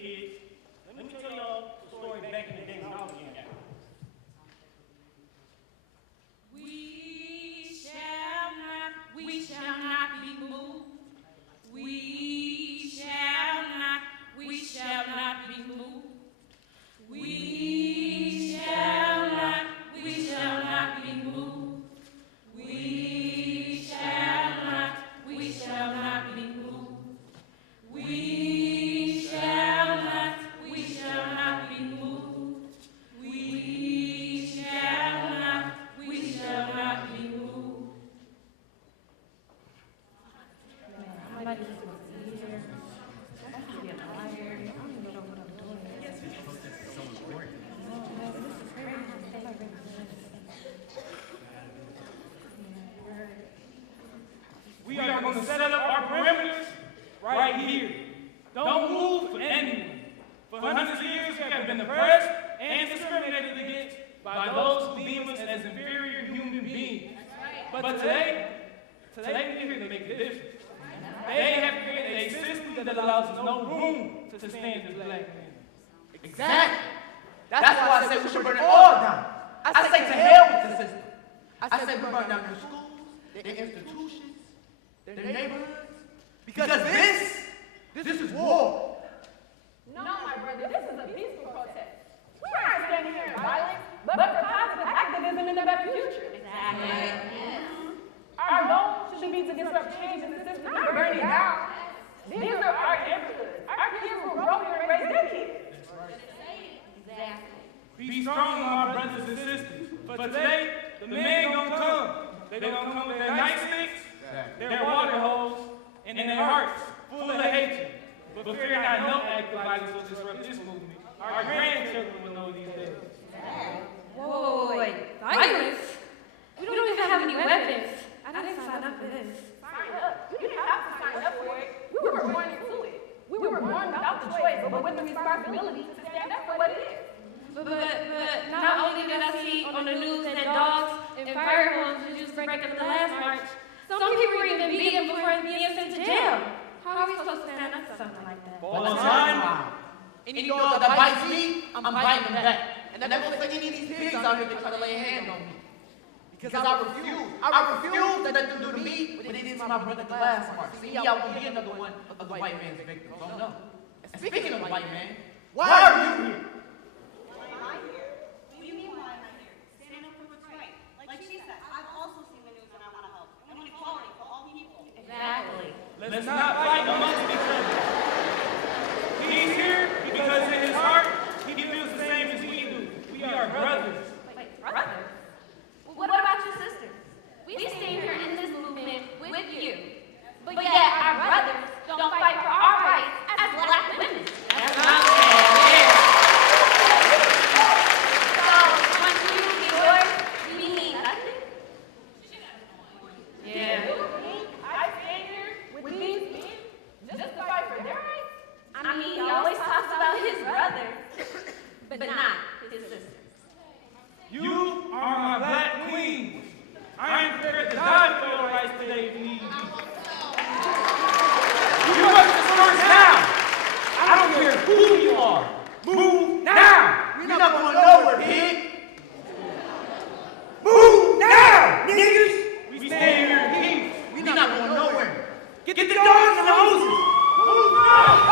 kids, let me tell y'all the story back in the day when I was young. We shall not be moved. We shall not be moved. We shall not be moved. We shall not be moved. We shall not be moved. We shall not be moved. I like this one here. I have to get tired. I don't even know what I'm doing. This is crazy. We are going to set up our perimeters right here. Don't move for anyone. For hundreds of years, we have been oppressed and discriminated against by those who deem us as inferior human beings. But today we're here to make a difference. They have created a system that allows us no room to stand as black men. Exactly. That's why I say we should burn it all down. I say to hell with the system. I say we burn down their schools, their institutions, their neighborhoods. Because this is war. No, my brother, this is a peaceful protest. We aren't standing here in violence, but for positive activism in the better future. Exactly. Our goal should be to disrupt change in the system, not burn it down. These are our neighborhoods. Our kids will grow here and raise their kids. Exactly. Be strong, my brothers and sisters. For today, the men gonna come. They're gonna come with their nightsticks, their water holes, and their hearts full of hatred. But fear not, no act of violence will disrupt this movement. Our grandchildren will know these days. Wait. Violence? We don't even have any weapons. I didn't sign up for this. Sign up. You didn't have to sign up for it. We were born into it. We were born without the choice, but with the responsibility to stand up for what it is. But not only did I see on the news that dogs and fire hoses were used to break up the last march, some people were even beaten before being sent to jail. How are we supposed to stand up to something like that? All the time. Any dog that bites me, I'm biting them back. And that's what any of these pigs out here that try to lay a hand on me. Because I refuse to let them do to me what they did to my brother the last march. See, I won't be another one of the white man's victims. Oh no. And speaking of the white man, why are you here? Exactly. Let's not fight amongst each other. He's here because in his heart, he feels the same as we do. We are brothers. Wait, brothers? What about your sisters? We stand here in this movement with you. But yet our brothers don't fight for our rights as black women. That's what I'm saying. So when you get yours, we mean nothing? Yeah. I stand here with these men just to fight for their rights. I mean, he always talks about his brothers, but not his sisters. You are my black queen. I am prepared to die for your rights today if you need me. You must disperse now. I don't care who you are. Move now. We're not going nowhere, pig. Move now, niggas. We stand here in peace. We're not going nowhere. Get the dogs and the hoses. Move now.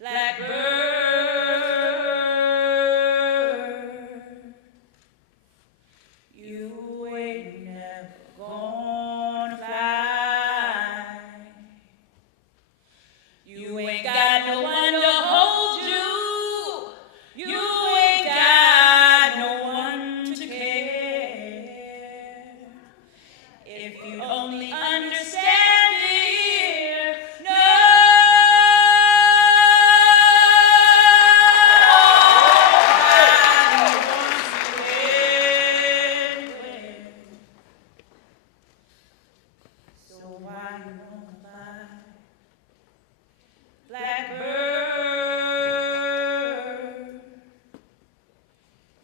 Blackbird, you ain't never gonna fly. You ain't got no one to hold you. You ain't got no one to care. If you only understand, dear, so why you wanna fly? Blackbird,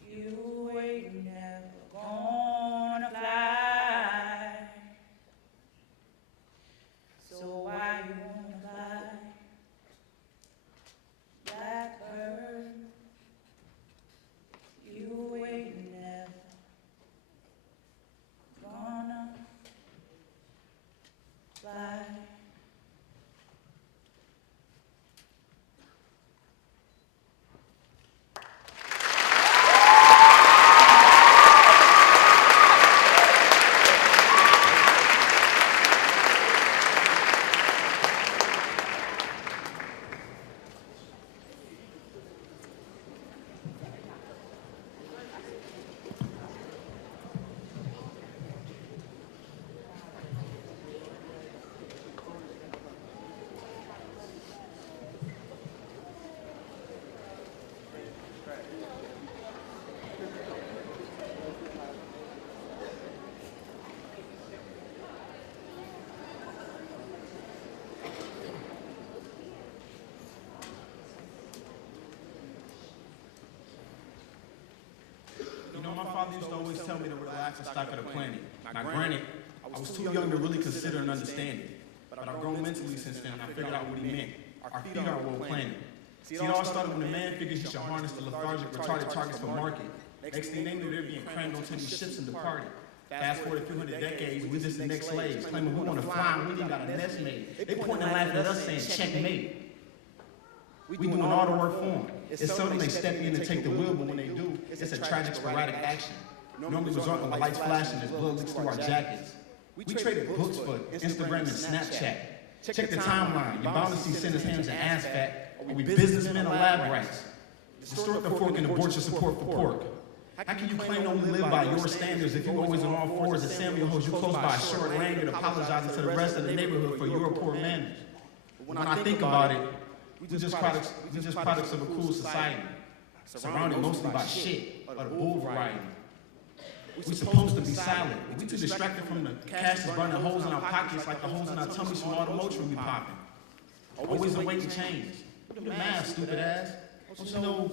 you ain't never gonna fly. So why you wanna fly? Blackbird, you ain't never gonna fly. You know, my father used to always tell me to relax and stop at a planet. Now, granted, I was too young to really consider and understand it, but I've grown mentally since then, and I figured out what he meant. Our feet are a world planet. See, it all started when a man figured he should harness the lethargic, retarded targets for market. Next thing they knew, they're being crammed onto these ships and departed. Fast forward a few hundred decades, we just the next slaves, claiming we want to fly and we ain't got a nest made. They pointing and laughing at us saying, checkmate. We doing all the work for them. It's seldom they step in and take the wheel, but when they do, it's a tragic, sporadic action. Normally resulting in lights flashing as blood leaks through our jackets. We traded books for Instagram and Snapchat. Check the timeline. You're bound to see sinners' hands and ass fat. Are we businessmen or lab rats? Distort the fork and abort your support for pork. How can you claim to only live by your standards if you're always on all fours and Samuel holds you close by a short lanyard, apologizing to the rest of the neighborhood for your poor manners? When I think about it, we're just products of a cruel society, surrounded mostly by shit, or the bull variety. We're supposed to be silent. We too distracted from the cash that's burning holes in our pockets like the holes in our tummies from all the Motrin we popping. Always awaiting change. Do the math, stupid ass. Don't you know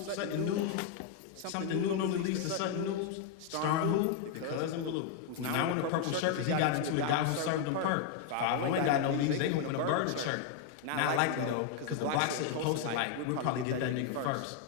something new normally leads to sudden news? Starring who? The cousin Blue. Who's now in a purple shirt because he got into the guy who served him perk. 5 ain't got no leads, they hoping a bird to chirp. Not likely though, because the block sitting posted like, we'll probably get that nigga first.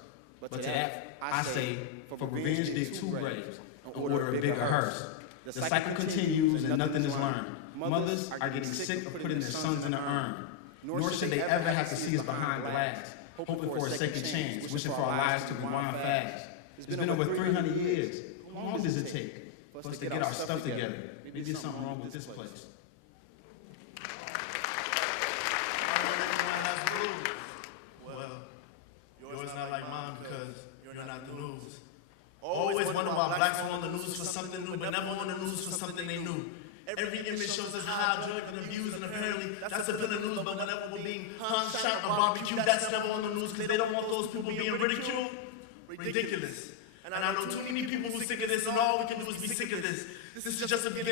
But to that, I say, for revenge dig 2 graves, and order a bigger hearse. The cycle continues and nothing is learned. Mothers are getting sick of putting their sons in the urn. Nor should they ever have to see us behind glass, hoping for a second chance, wishing for our lives to rewind fast. It's been over 300 years. How long does it take for us to get our stuff together? Maybe there's something wrong with this place. Yours not like mine because you're not the news. Always wonder why blacks are on the news for something new, but never on the news for something they knew. Every image shows us how drugged and abused, and apparently that's a bit of news, but whenever we're being hung, shot, or barbecued, that's never on the news because they don't want those people being ridiculed. Ridiculous. And I know too many people who are sick of this, and all we can do is be sick of this. This is just a beginning.